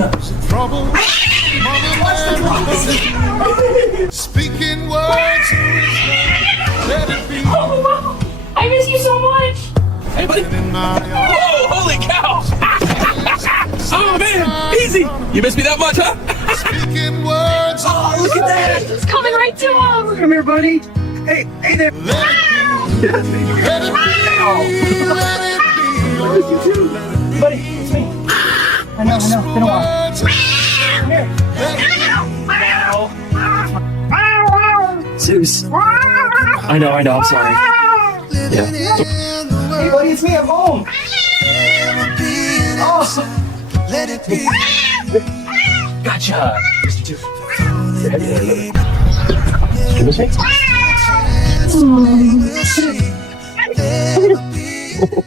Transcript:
Trouble. Speaking words of wisdom, let it be. Oh, wow. I miss you so much. Hey, buddy. In my arms. Whoa, holy cow. Oh, man. Easy. You miss me that much, huh? Speaking words of Oh, look at that. It's coming right to him. Come here, buddy. Hey there. let it be. Let it be. Let it be. I miss you too. Buddy, it's me. I know. It's been a while. Words of Come here. Zeus. I know. I'm sorry. Yeah. Hey, buddy, it's me. I'm home. Awesome. let it be. Gotcha. Missed you too. Say hi to me, brother. You miss me? We'll see. Let it be.